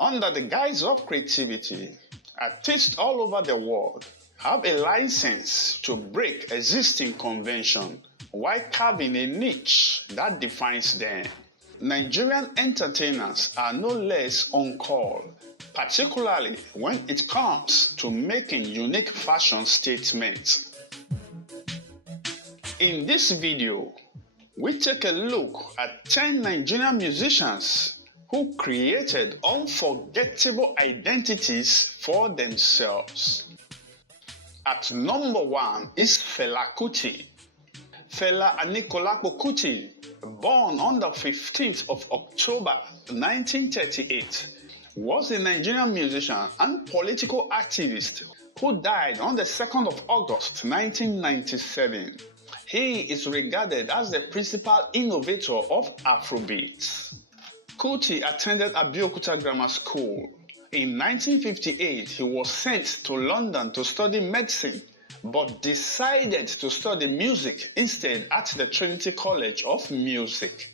Under the guise of creativity, artists all over the world have a license to break existing convention while carving a niche that defines them. Nigerian entertainers are no less on call, particularly when it comes to making unique fashion statements. In this video, we take a look at 10 Nigerian musicians who created unforgettable identities for themselves. At number 1 is Fela Kuti. Fela Anikulapo Kuti, born on the 15th of October 1938, was a Nigerian musician and political activist who died on the 2nd of August 1997. He is regarded as the principal innovator of Afrobeats. Kuti attended Abeokuta Grammar School. In 1958, he was sent to London to study medicine, but decided to study music instead at the Trinity College of Music.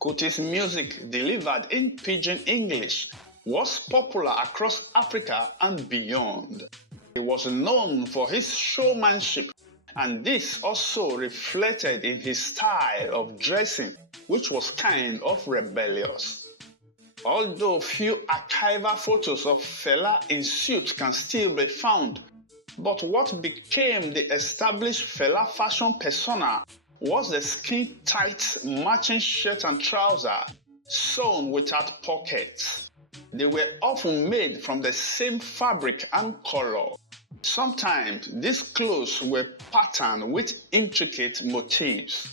Kuti's music, delivered in Pidgin English, was popular across Africa and beyond. He was known for his showmanship, and this also reflected in his style of dressing, which was kind of rebellious. Although few archival photos of Fela in suit can still be found, but what became the established Fela fashion persona was the skin-tight matching shirt and trouser sewn without pockets. They were often made from the same fabric and color. Sometimes these clothes were patterned with intricate motifs.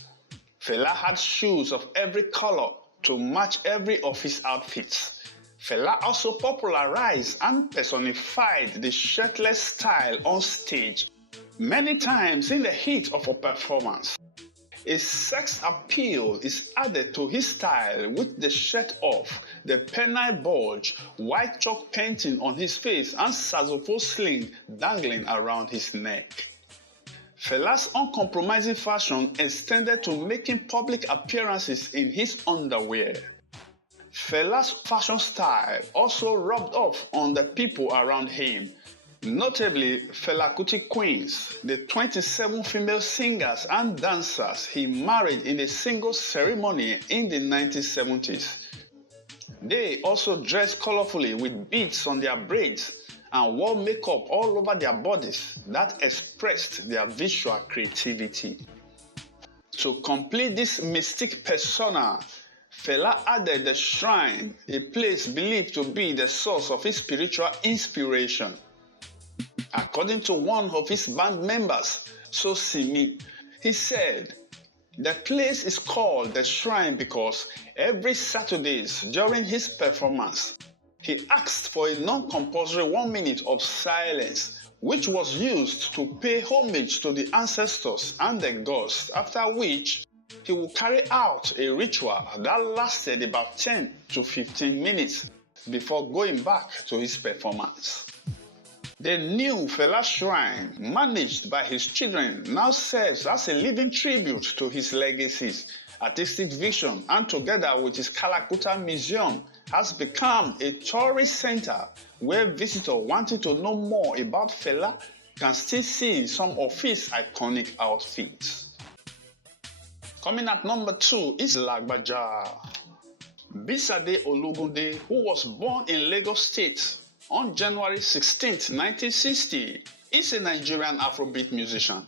Fela had shoes of every color to match every of his outfits. Fela also popularized and personified the shirtless style on stage, many times in the heat of a performance. A sex appeal is added to his style with the shirt off, the penile bulge, white chalk painting on his face and saxophone sling dangling around his neck. Fela's uncompromising fashion extended to making public appearances in his underwear. Fela's fashion style also rubbed off on the people around him, notably Fela Kuti Queens, the 27 female singers and dancers he married in a single ceremony in the 1970s. They also dressed colorfully with beads on their braids and wore makeup all over their bodies that expressed their visual creativity. To complete this mystic persona, Fela added the shrine, a place believed to be the source of his spiritual inspiration. According to one of his band members, Sosimi, he said, "The place is called the shrine because every Saturdays during his performance, he asked for a non-compulsory 1 minute of silence, which was used to pay homage to the ancestors and the gods, after which he would carry out a ritual that lasted about 10 to 15 minutes before going back to his performance." The new Fela Shrine, managed by his children, now serves as a living tribute to his legacies, artistic vision, and together with his Kalakuta Museum, has become a tourist center where visitors wanting to know more about Fela can still see some of his iconic outfits. Coming at number 2 is Lagbaja. Bisade Ologunde, who was born in Lagos State on January 16, 1960, is a Nigerian Afrobeat musician,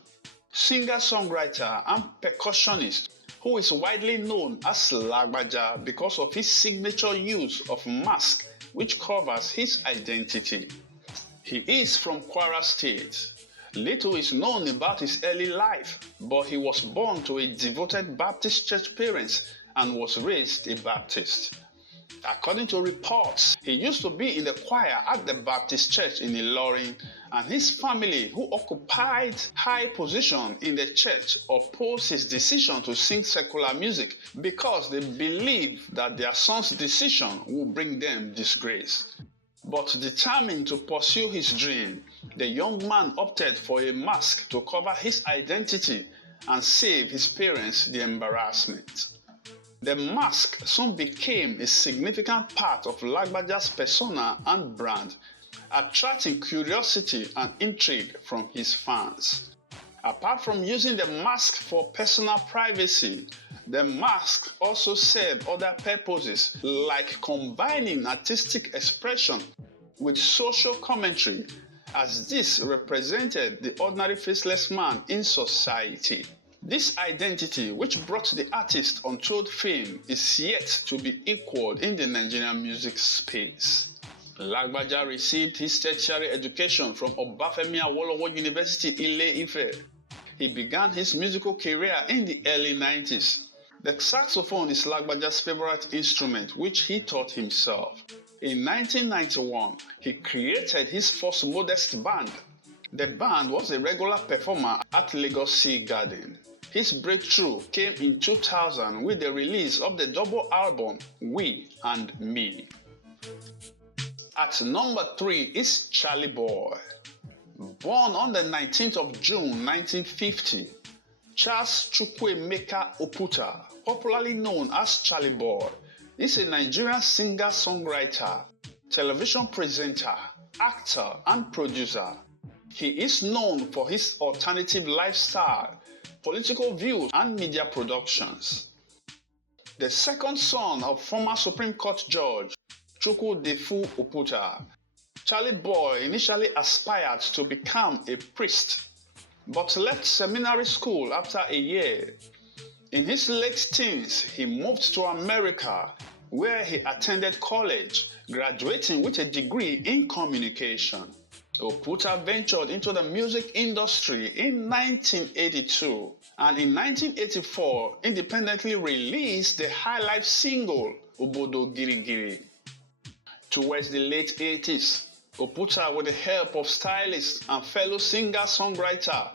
singer-songwriter, and percussionist who is widely known as Lagbaja because of his signature use of mask which covers his identity. He is from Kwara State. Little is known about his early life, but he was born to a devoted Baptist church parents and was raised a Baptist. According to reports, he used to be in the choir at the Baptist church in Ilorin, and his family, who occupied high position in the church, opposed his decision to sing secular music because they believed that their son's decision would bring them disgrace. But determined to pursue his dream, the young man opted for a mask to cover his identity and save his parents the embarrassment. The mask soon became a significant part of Lagbaja's persona and brand, attracting curiosity and intrigue from his fans. Apart from using the mask for personal privacy, the mask also served other purposes like combining artistic expression with social commentary, as this represented the ordinary faceless man in society. This identity, which brought the artist untold fame, is yet to be equaled in the Nigerian music space. Lagbaja received his tertiary education from Obafemi Awolowo University, Ile-Ife. He began his musical career in the early 90s. The saxophone is Lagbaja's favorite instrument, which he taught himself. In 1991, he created his first modest band. The band was a regular performer at Lagos Sea Garden. His breakthrough came in 2000 with the release of the double album We and Me. At number 3 is Charlie Boy. Born on the 19th of June 1950, Charles Chukwuemeka Oputa, popularly known as Charlie Boy, is a Nigerian singer-songwriter, television presenter, actor, and producer. He is known for his alternative lifestyle, political views, and media productions. The second son of former Supreme Court Judge Chukwudefu Oputa, Charlie Boy initially aspired to become a priest, but left seminary school after a year. In his late teens, he moved to America, where he attended college, graduating with a degree in communication. Oputa ventured into the music industry in 1982 and in 1984 independently released the high-life single Obodo Girigiri. Towards the late 80s, Oputa, with the help of stylist and fellow singer-songwriter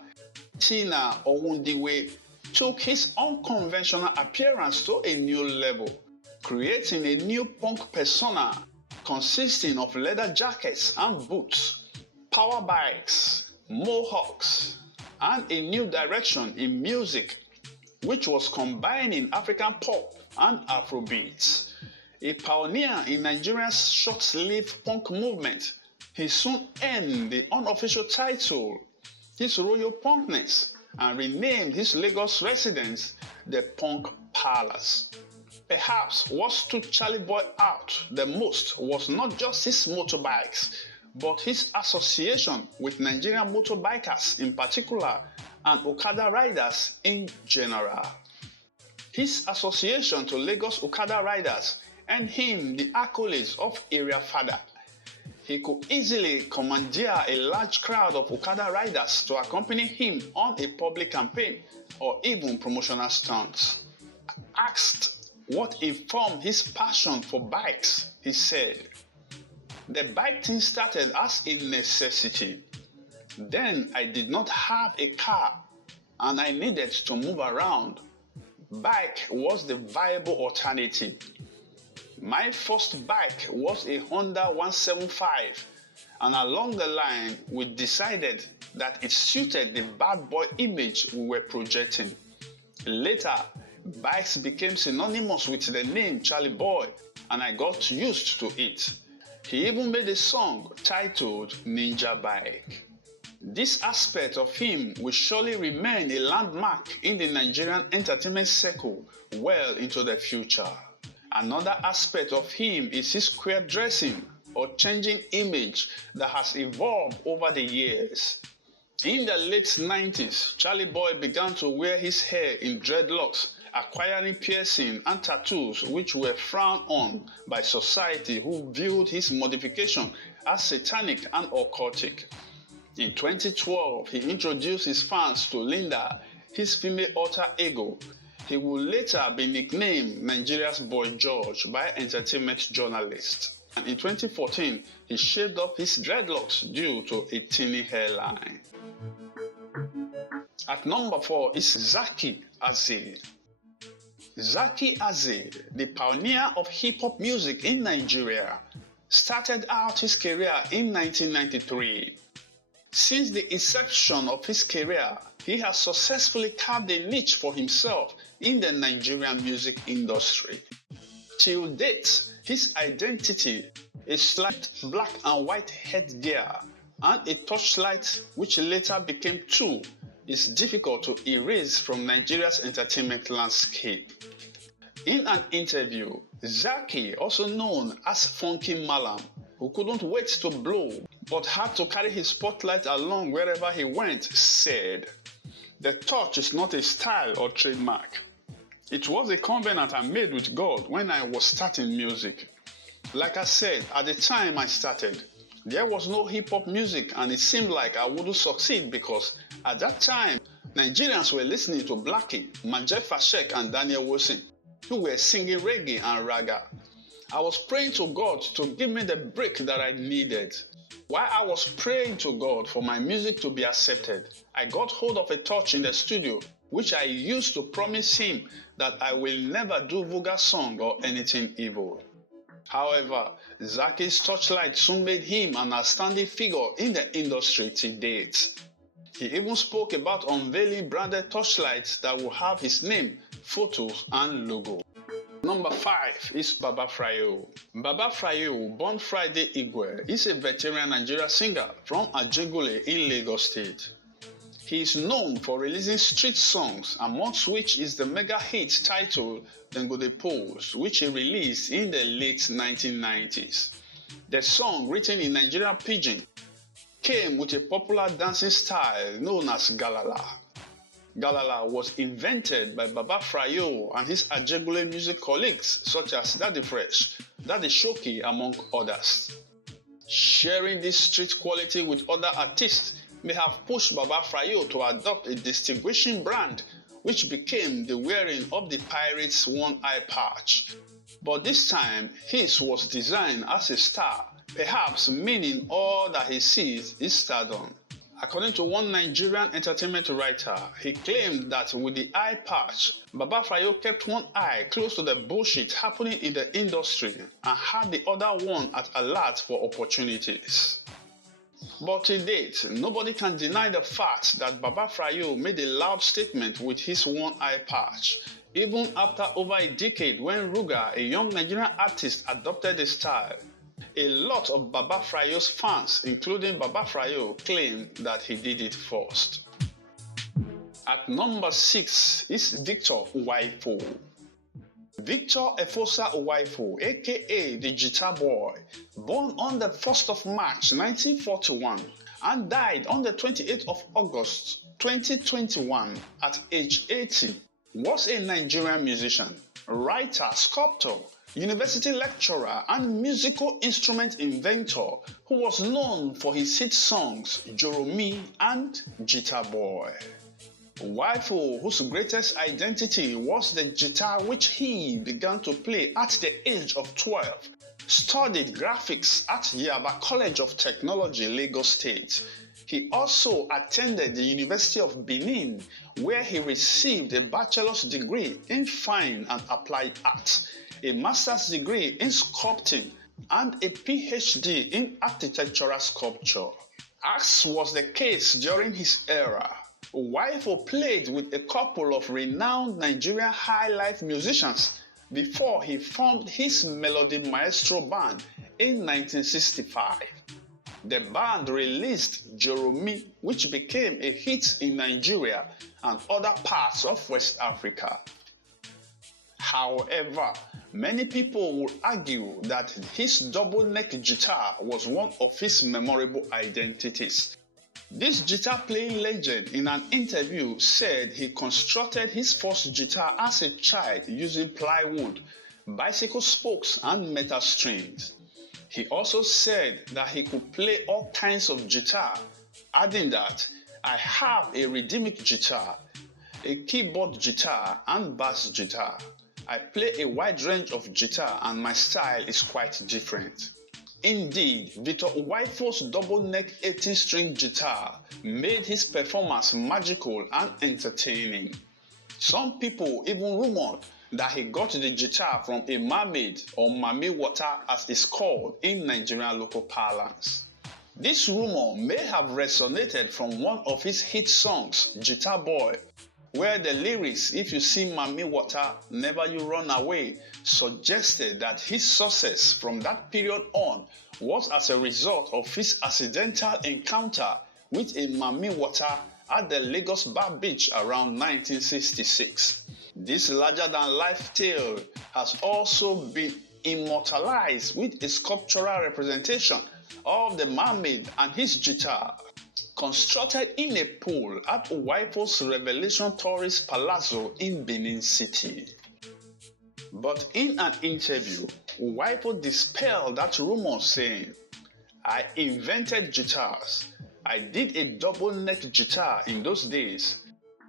Tina Owundiwe, took his unconventional appearance to a new level, creating a new punk persona consisting of leather jackets and boots, power bikes, mohawks, and a new direction in music, which was combining African pop and Afrobeats. A pioneer in Nigeria's short-lived punk movement, he soon earned the unofficial title, His Royal Punkness, and renamed his Lagos residence the Punk Palace. Perhaps what stood Charlie Boy out the most was not just his motorbikes, but his association with Nigerian motorbikers in particular and Okada riders in general. His association to Lagos Okada riders earned him the accolades of area father. He could easily commandeer a large crowd of Okada riders to accompany him on a public campaign or even promotional stunts. Asked what informed his passion for bikes, he said, "The bike thing started as a necessity. Then I did not have a car and I needed to move around. Bike was the viable alternative. My first bike was a Honda 175, and along the line we decided that it suited the bad boy image we were projecting. Later, bikes became synonymous with the name Charlie Boy, and I got used to it." He even made a song titled Ninja Bike. This aspect of him will surely remain a landmark in the Nigerian entertainment circle well into the future. Another aspect of him is his queer dressing or changing image that has evolved over the years. In the late 90s, Charlie Boy began to wear his hair in dreadlocks, acquiring piercing and tattoos which were frowned on by society, who viewed his modification as satanic and occultic. In 2012, he introduced his fans to Linda, his female alter ego. He would later be nicknamed Nigeria's Boy George by entertainment journalists. And in 2014, he shaved off his dreadlocks due to a thinning hairline. At number 4 is Zaki Aze. Zaki Aze, the pioneer of hip-hop music in Nigeria, started out his career in 1993. Since the inception of his career, he has successfully carved a niche for himself in the Nigerian music industry. Till date, his identity, a slight black and white headgear and a torchlight which later became two, is difficult to erase from Nigeria's entertainment landscape. In an interview, Zaki, also known as Funky Malam, who couldn't wait to blow but had to carry his spotlight along wherever he went, said, "The torch is not a style or trademark. It was a covenant I made with God when I was starting music. Like I said, at the time I started, there was no hip-hop music and it seemed like I wouldn't succeed because at that time, Nigerians were listening to Blackie, Majed Fashek and Daniel Wilson, who were singing reggae and raga. I was praying to God to give me the break that I needed. While I was praying to God for my music to be accepted, I got hold of a torch in the studio which I used to promise him that I will never do vulgar song or anything evil." However, Zaki's torchlight soon made him an outstanding figure in the industry to date. He even spoke about unveiling branded torchlights that will have his name, photos and logo. Number 5 is Baba Frayo. Baba Frayo, born Friday Igwe, is a veteran Nigerian singer from Ajegule in Lagos State. He is known for releasing street songs, amongst which is the mega hit titled Dengode Pose, which he released in the late 1990s. The song, written in Nigerian Pidgin, came with a popular dancing style known as Galala. Galala was invented by Baba Frayo and his Ajegule music colleagues such as Daddy Fresh, Daddy Shoki, among others. Sharing this street quality with other artists may have pushed Baba Frayo to adopt a distinguishing brand which became the wearing of the pirate's one eye patch. But this time, his was designed as a star, perhaps meaning all that he sees is stardom. According to one Nigerian entertainment writer, he claimed that with the eye patch, Baba Frayo kept one eye close to the bullshit happening in the industry and had the other one at alert for opportunities. But to date, nobody can deny the fact that Baba Frayo made a loud statement with his one eye patch, even after over a decade when Ruga, a young Nigerian artist, adopted the style. A lot of Baba Frayo's fans, including Baba Frayo, claim that he did it first. At number 6 is Victor Uwaifo. Victor Efosa Uwaifo, aka the Guitar Boy, born on the 1st of March 1941 and died on the 28th of August 2021 at age 80, was a Nigerian musician, writer, sculptor, university lecturer and musical instrument inventor who was known for his hit songs Joromi and Guitar Boy. Uwaifo, whose greatest identity was the guitar which he began to play at the age of 12, studied graphics at Yaba College of Technology, Lagos State. He also attended the University of Benin, where he received a bachelor's degree in fine and applied arts, a master's degree in sculpting, and a PhD in architectural sculpture. As was the case during his era, Uwaifo played with a couple of renowned Nigerian high-life musicians before he formed his Melody Maestro band in 1965. The band released Joromi, which became a hit in Nigeria and other parts of West Africa. However, many people will argue that his double-neck guitar was one of his memorable identities. This guitar playing legend in an interview said he constructed his first guitar as a child using plywood, bicycle spokes and metal strings. He also said that he could play all kinds of guitar, adding that, "I have a rhythmic guitar, a keyboard guitar and bass guitar. I play a wide range of guitar and my style is quite different." Indeed, Victor Uwaifo's double-neck 18-string guitar made his performance magical and entertaining. Some people even rumored that he got the guitar from a mermaid or mami water as it's called in Nigerian local parlance. This rumor may have resonated from one of his hit songs, Guitar Boy, where the lyrics "If you see Mami Water, never you run away" suggested that his success from that period on was as a result of his accidental encounter with a Mami Water at the Lagos Bar Beach around 1966. This larger-than-life tale has also been immortalized with a sculptural representation of the mermaid and his guitar, constructed in a pool at Uwaipo's Revelation Tourist Palazzo in Benin City. But in an interview, Uwaipo dispelled that rumor, saying, "I invented guitars. I did a double-neck guitar in those days.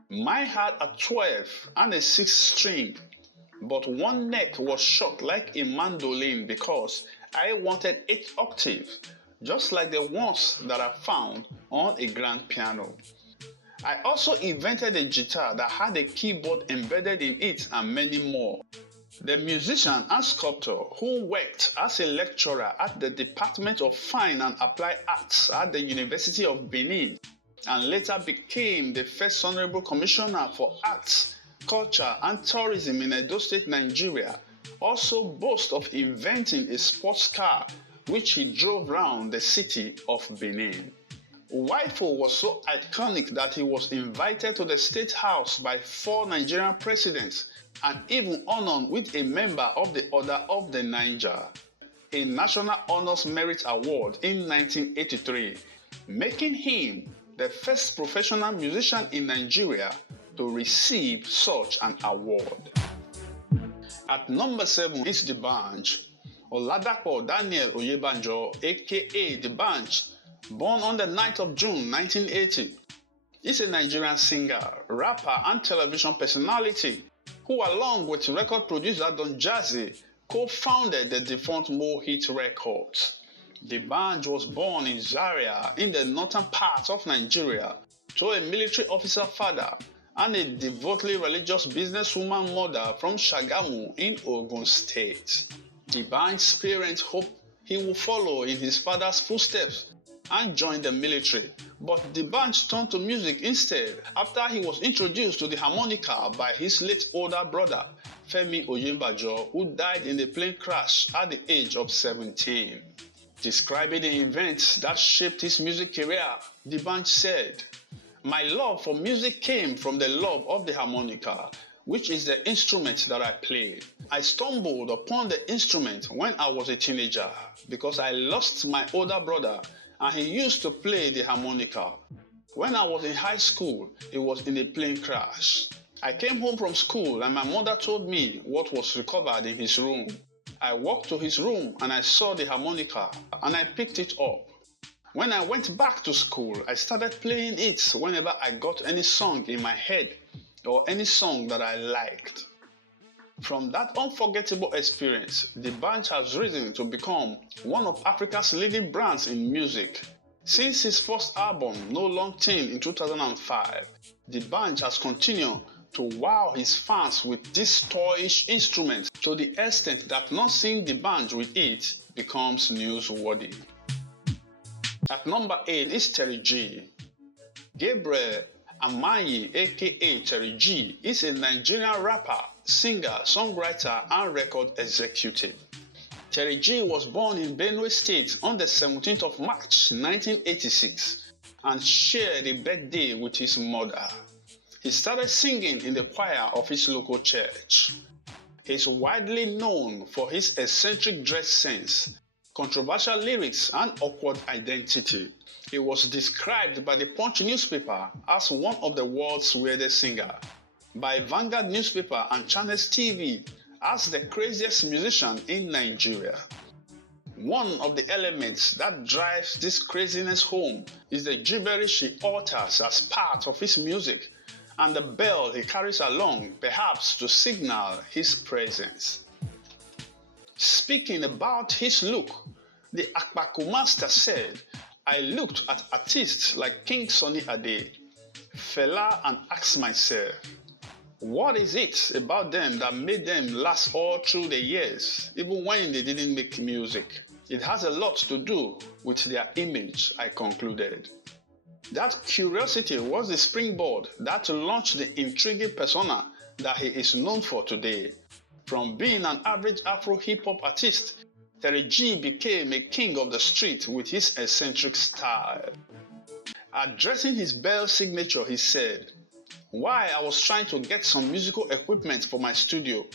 Mine had a 12 and a 6 string, but one neck was short like a mandolin because I wanted 8 octaves, just like the ones that are found on a grand piano. I also invented a guitar that had a keyboard embedded in it and many more." The musician and sculptor, who worked as a lecturer at the Department of Fine and Applied Arts at the University of Benin, and later became the first Honorable Commissioner for Arts, Culture and Tourism in Edo State, Nigeria, also boasts of inventing a sports car which he drove round the city of Benin. Uwaipo was so iconic that he was invited to the State House by 4 Nigerian presidents and even honored with a member of the Order of the Niger, a National Honors Merit Award in 1983, making him the first professional musician in Nigeria to receive such an award. At number 7 is the Banj. Oladapo Daniel Oyebanjo, aka the Banj, born on the 9th of June 1980, is a Nigerian singer, rapper and television personality who, along with record producer Don Jazzy, co-founded the defunct Mo Hit Records. The Banj was born in Zaria in the northern part of Nigeria to a military officer father and a devotedly religious businesswoman mother from Shagamu in Ogun State. The Banj's parents hoped he would follow in his father's footsteps and join the military, but the Banj turned to music instead after he was introduced to the harmonica by his late older brother, Femi Oyembajo, who died in a plane crash at the age of 17. Describing the events that shaped his music career, the Banj said, "My love for music came from the love of the harmonica, which is the instrument that I play. I stumbled upon the instrument when I was a teenager because I lost my older brother and he used to play the harmonica. When I was in high school, it was in a plane crash. I came home from school and my mother told me what was recovered in his room. I walked to his room and I saw the harmonica and I picked it up. When I went back to school, I started playing it whenever I got any song in my head or any song that I liked." From that unforgettable experience, the Banj has risen to become one of Africa's leading brands in music. Since his first album, No Long Thing, in 2005, the Banj has continued to wow his fans with this toyish instrument to the extent that not seeing the Banj with it becomes newsworthy. At number 8 is Terry G. Gabriel Amayi, aka Terry G, is a Nigerian rapper, singer, songwriter, and record executive. Terry G was born in Benue State on the 17th of March 1986 and shared a birthday with his mother. He started singing in the choir of his local church. He is widely known for his eccentric dress sense, controversial lyrics, and awkward identity. He was described by the Punch newspaper as one of the world's weirdest singers, by Vanguard newspaper and Channels TV as the craziest musician in Nigeria. One of the elements that drives this craziness home is the gibberish he utters as part of his music and the bell he carries along, perhaps to signal his presence. Speaking about his look, the Akpaku master said, "I looked at artists like King Sunny Ade, Fela, and asked myself, what is it about them that made them last all through the years, even when they didn't make music? It has a lot to do with their image," I concluded. That curiosity was the springboard that launched the intriguing persona that he is known for today. From being an average Afro hip-hop artist, Terry G became a king of the street with his eccentric style. Addressing his bell signature, he said, "While I was trying to get some musical equipment for my studio,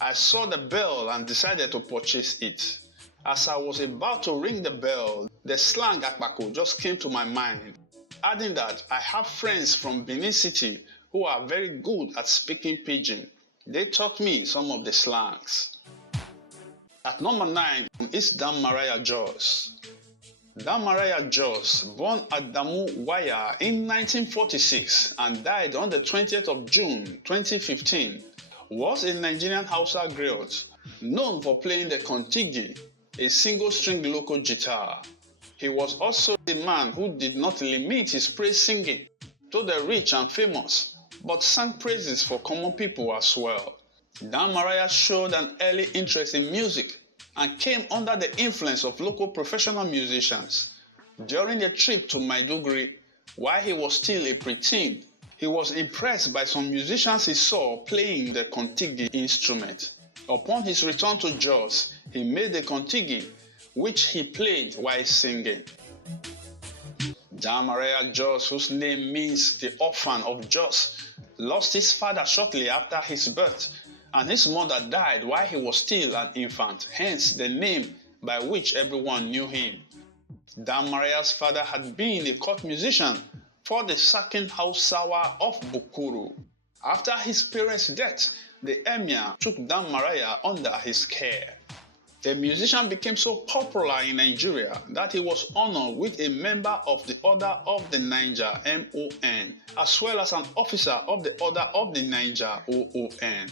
I saw the bell and decided to purchase it. As I was about to ring the bell, the slang akpako just came to my mind," adding that I have friends from Benin City who are very good at speaking pidgin. They taught me some of the slangs. At number 9 is Dan Maraya Jos. Dan Maraya Jos, born at Damu Waya in 1946 and died on the 20th of June 2015, was a Nigerian Hausa griot known for playing the kontigi, a single-string local guitar. He was also a man who did not limit his praise singing to the rich and famous, but sang praises for common people as well. Dan Maraya showed an early interest in music and came under the influence of local professional musicians. During a trip to Maiduguri, while he was still a preteen, he was impressed by some musicians he saw playing the kontigi instrument. Upon his return to Jos, he made the kontigi, which he played while singing. Dan Maraya Jos, whose name means the orphan of Jos, lost his father shortly after his birth, and his mother died while he was still an infant, hence the name by which everyone knew him. Dan Maraya's father had been a court musician for the Sakin Hausawa of Bukuru. After his parents' death, the emir took Dan Maraya under his care. The musician became so popular in Nigeria that he was honored with a member of the Order of the Niger (MON), as well as an officer of the Order of the Niger (OON).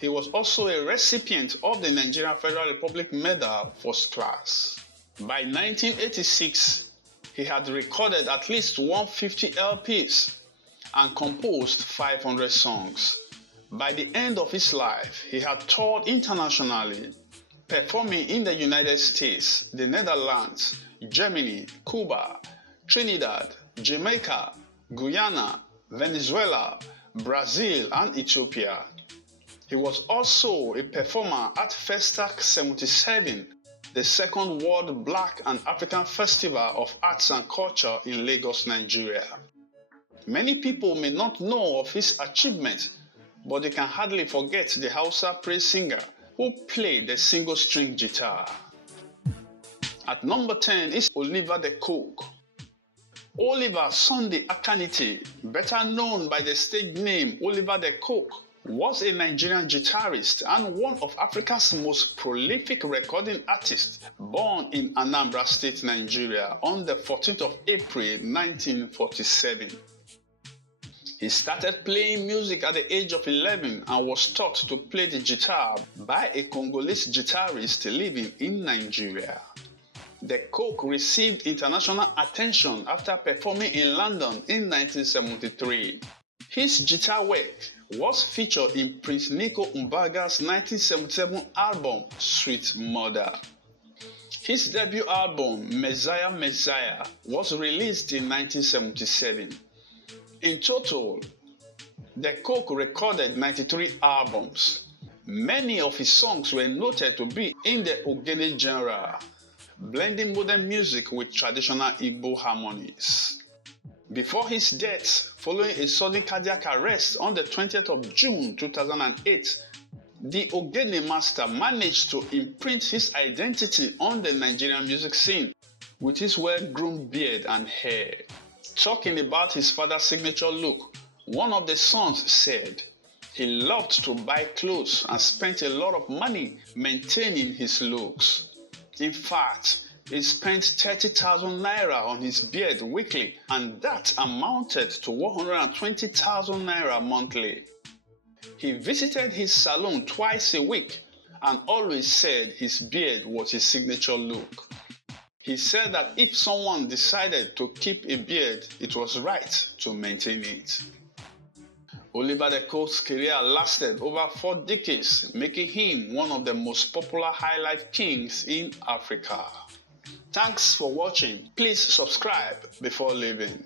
He was also a recipient of the Nigerian Federal Republic Medal First Class. By 1986, he had recorded at least 150 LPs and composed 500 songs. By the end of his life, he had toured internationally, performing in the United States, the Netherlands, Germany, Cuba, Trinidad, Jamaica, Guyana, Venezuela, Brazil, and Ethiopia. He was also a performer at Festac 77, the second World Black and African Festival of Arts and Culture in Lagos, Nigeria. Many people may not know of his achievements, but they can hardly forget the Hausa praise singer who played the single-string guitar. At number 10 is Oliver the Cook. Oliver Sunday Akanite, better known by the stage name Oliver the Cook, was a Nigerian guitarist and one of Africa's most prolific recording artists, born in Anambra State, Nigeria on the 14th of April 1947. He started playing music at the age of 11 and was taught to play the guitar by a Congolese guitarist living in Nigeria. The Cook received international attention after performing in London in 1973. His guitar work was featured in Prince Nico Mbaga's 1977 album Sweet Mother. His debut album Messiah Messiah was released in 1977. In total, the Cook recorded 93 albums. Many of his songs were noted to be in the Ogene genre, blending modern music with traditional Igbo harmonies. Before his death, following a sudden cardiac arrest on the 20th of June 2008, the Ogene master managed to imprint his identity on the Nigerian music scene with his well-groomed beard and hair. Talking about his father's signature look, one of the sons said he loved to buy clothes and spent a lot of money maintaining his looks. In fact, he spent 30,000 naira on his beard weekly, and that amounted to 120,000 naira monthly. He visited his salon twice a week and always said his beard was his signature look. He said that if someone decided to keep a beard, it was right to maintain it. Oliver the Cook's career lasted over 4 decades, making him one of the most popular highlife kings in Africa. Thanks for watching. Please subscribe before leaving.